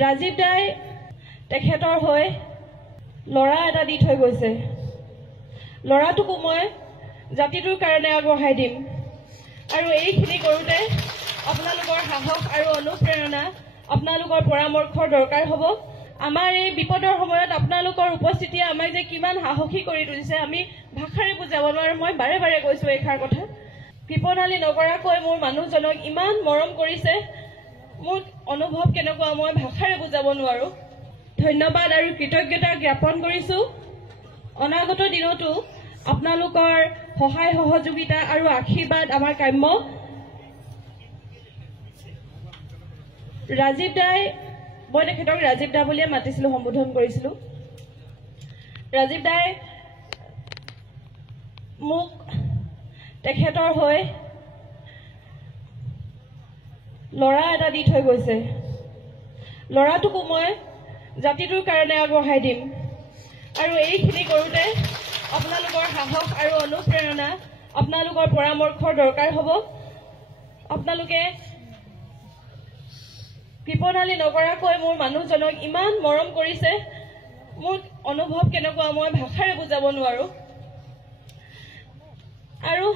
ৰাজীৱ দাই তেখেতৰ হৈ ল'ৰা এটা দি থৈ গৈছে। ল'ৰাটোকো মই জাতিটোৰ কাৰণে আগবঢ়াই দিম আৰু এইখিনি কৰোঁতে আপোনালোকৰ সাহস আৰু অনুপ্ৰেৰণা, আপোনালোকৰ পৰামৰ্শৰ দৰকাৰ হ'ব। আমাৰ এই বিপদৰ সময়ত আপোনালোকৰ উপস্থিতিয়ে আমাক যে কিমান সাহসী কৰি তুলিছে আমি ভাষাৰে বুজাব নোৱাৰো। মই বাৰে বাৰে কৈছোঁ এইষাৰ কথা। কৃপণালী নকৰাকৈ মোৰ মানুহজনক ইমান মৰম কৰিছে, মোৰ অনুভৱ কেনেকুৱা মই ভাষাৰে বুজাব নোৱাৰো। ধন্যবাদ আৰু কৃতজ্ঞতা জ্ঞাপন কৰিছোঁ। অনাগত দিনতো আপোনালোকৰ সহায় সহযোগিতা আৰু আশীৰ্বাদ আমাৰ কাম্য। ৰাজীৱ দাই, মই তেখেতক ৰাজীৱ দা বুলিয়ে মাতিছিলোঁ, সম্বোধন কৰিছিলোঁ। ৰাজীৱ দাই মোক তেখেতৰ হৈ ল'ৰা এটা দি থৈ গৈছে। ল'ৰাটোকো মই জাতিটোৰ কাৰণে আগবঢ়াই দিম আৰু এইখিনি কৰোঁতে আপোনালোকৰ সাহস আৰু অনুপ্ৰেৰণা, আপোনালোকৰ পৰামৰ্শৰ দৰকাৰ হ'ব। আপোনালোকে কৃপণালী নকৰাকৈ মোৰ মানুহজনক ইমান মৰম কৰিছে, মোৰ অনুভৱ কেনেকুৱা মই ভাষাৰে বুজাব নোৱাৰো। আৰু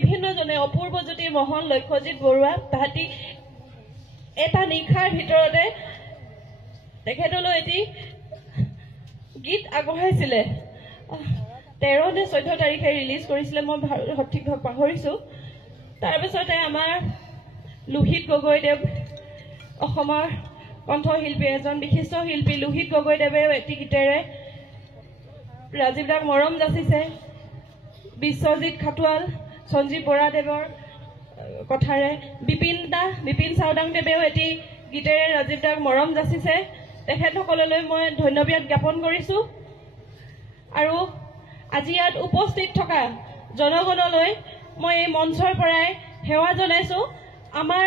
বিভিন্নজনে অপূৰ্বজ্যোতি মোহন, লক্ষ্যজিৎ বৰুৱা তাহাঁতি এটা নিশাৰ ভিতৰতে তেখেতলৈ এটি গীত আগবঢ়াইছিলে। 13 নে 14 তাৰিখে ৰিলিজ কৰিছিলে, মই সঠিকভাৱে পাহৰিছোঁ। তাৰপিছতে আমাৰ লোহিত গগৈদেৱ, অসমৰ কণ্ঠশিল্পী, এজন বিশিষ্ট শিল্পী লোহিত গগৈদেৱেও এটি গীতেৰে ৰাজীৱ দাক মৰম যাচিছে। বিশ্বজিৎ খাটোৱাল, সঞ্জীৱ বৰাদেৱৰ কথাৰে বিপিন চাওদাংদেৱেও এটি গীতেৰে ৰাজীৱ দাক মৰম যাচিছে। তেখেতসকললৈ মই ধন্যবাদ জ্ঞাপন কৰিছোঁ। আৰু আজি ইয়াত উপস্থিত থকা জনগণলৈ মই এই মঞ্চৰ পৰাই সেৱা জনাইছোঁ। আমাৰ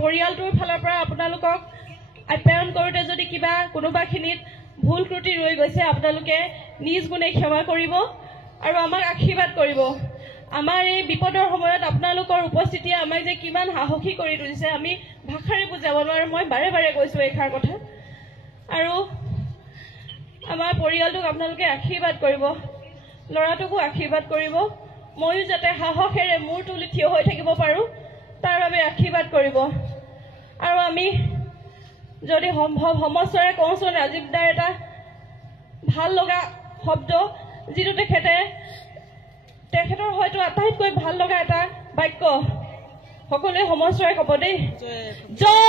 পৰিয়ালটোৰ ফালৰ পৰা আপোনালোকক আপ্যায়ন কৰোঁতে যদি কিবা কোনোবাখিনিত ভুল ত্ৰুটি ৰৈ গৈছে, আপোনালোকে নিজ গুণে ক্ষমা কৰিব আৰু আমাক আশীৰ্বাদ কৰিব। আমাৰ এই বিপদৰ সময়ত আপোনালোকৰ উপস্থিতিয়ে আমাক যে কিমান সাহসী কৰি তুলিছে আমি ভাষাৰে বুজাব নোৱাৰো। মই বাৰে বাৰে কৈছোঁ এইষাৰ কথা। আৰু আমাৰ পৰিয়ালটোক আপোনালোকে আশীৰ্বাদ কৰিব, ল'ৰাটোকো আশীৰ্বাদ কৰিব। ময়ো যাতে সাহসেৰে মূৰ তুলি থিয় হৈ থাকিব পাৰোঁ, তাৰ বাবে আশীৰ্বাদ কৰিব। আৰু আমি যদি সম্ভৱ সমস্যাৰে কওঁচোন, ৰাজীৱ দাৰ এটা ভাল লগা শব্দ, যিটো তেখেতৰ হয়তো আটাইতকৈ ভাল লগা এটা বাক্য, সকলোৱে সমস্যাৰে ক'ব দেই, জয়